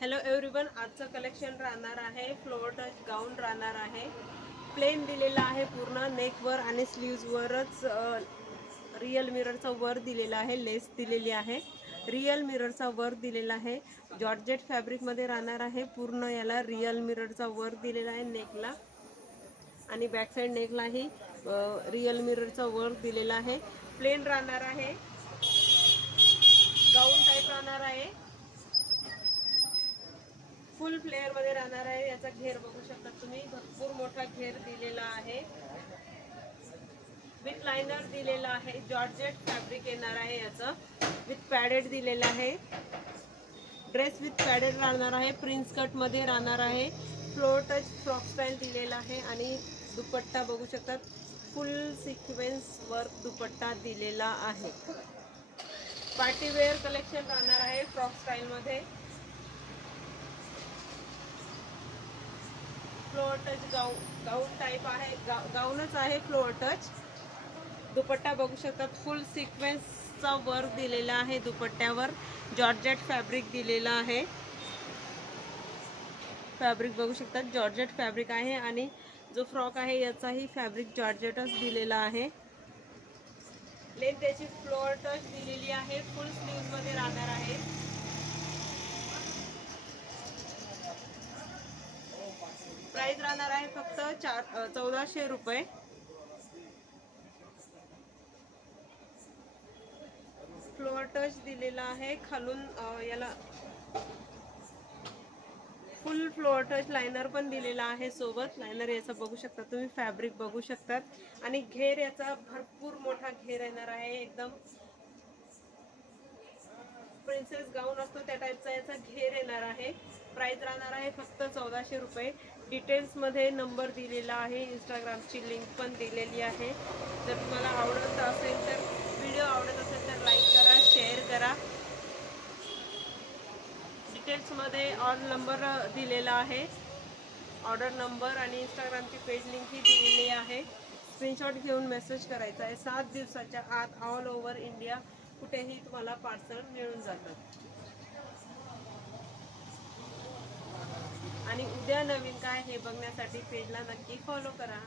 Hello everyone, आजचं collection राहणार आहे फ्लोअर टच गाऊन राहणार आहे। प्लेन दिलेला आहे पूर्ण नेकवर आणि स्लीव्जवरच रियल मिररचा वर दिलेला आहे, लेस दिलेली आहे, रियल मिररचा वर दिलेला आहे, जॉर्जेट फॅब्रिक मध्ये राहणार आहे। पूर्ण याला रियल मिररचा वर दिलेला आहे नेकला आणि बॅक साइड नेकलाही रियल मिररचा वर दिलेला आहे। प्लेन राहणार आहे, गाऊन टाइप राहणार आहे, फुल फ्लेअर मध्ये राहणार आहे। याचा घेर बघू शकता तुम्ही, भरपूर मोठा घेर दिलेला आहे, विथ लाइनर दिलेला आहे, जॉर्जेट फॅब्रिक येणार आहे, याचा विथ पॅडेड दिलेला आहे, ड्रेस विथ पॅडेड राहणार आहे, प्रिन्स कट मध्ये राहणार आहे, फ्लोअर टच फ्रॉक स्टाईल दिलेला आहे आणि दुपट्टा बघू शकता फुल सिक्वेन्स वर्क दुपट्टा दिलेला आहे। पार्टी वेअर कलेक्शन राहणार आहे फ्रॉक स्टाईल मध्ये, फ्लोअर टच गाऊन टाइप आहे, गाऊनच आहे फ्लोअर टच। दुपट्टा बघू शकता फुल सिक्वेन्सचा वर्क दिलेला आहे, दुपट्ट्यावर जॉर्जेट फॅब्रिक दिलेला आहे, फॅब्रिक बघू शकता जॉर्जेट फॅब्रिक आहे आणि जो फ्रॉक आहे याचाही फॅब्रिक जॉर्जेटच दिलेला आहे। लेंथ त्याची फ्लोअर टच दिलेली आहे, फुल स्लीव्ज मध्ये राहणार आहे। प्राइस राहणार आहे फक्त 1400 रुपये। फ्लोअर टच दिलेला आहे, खालून याला फुल फ्लोअर टच लाइनर पण दिलेला आहे सोबत, लाइनर याचा बघू शकता तुम्ही, फॅब्रिक बघू शकतात आणि घेर याचा भरपूर मोठा घेर येणार आहे, एकदम प्रिन्सेस गाऊन असतो त्या टाइपचा याचा घेर येणार आहे। प्राइस राहणार आहे फक्त 1400 रुपये। डिटेल्स मध्ये नंबर दिलेला आहे, इंस्टाग्रामची लिंक पण दिलेली आहे। जर तुम्हाला आवडत असेल तर, व्हिडिओ आवडत असेल तर लाईक करा, शेअर करा। डिटेल्स मध्ये ऑल नंबर दिलेला आहे, ऑर्डर नंबर आणि इंस्टाग्रामची पेज लिंक ही दिलेली आहे। स्क्रीनशॉट घेऊन मेसेज करायचा आहे। 7 दिवसाच्या आत ऑल ओव्हर इंडिया कुठेही तुम्हाला पार्सल मिळून जातात। आणि उद्या नवीन काय हे बघण्यासाठी पेजला नक्की फॉलो करा।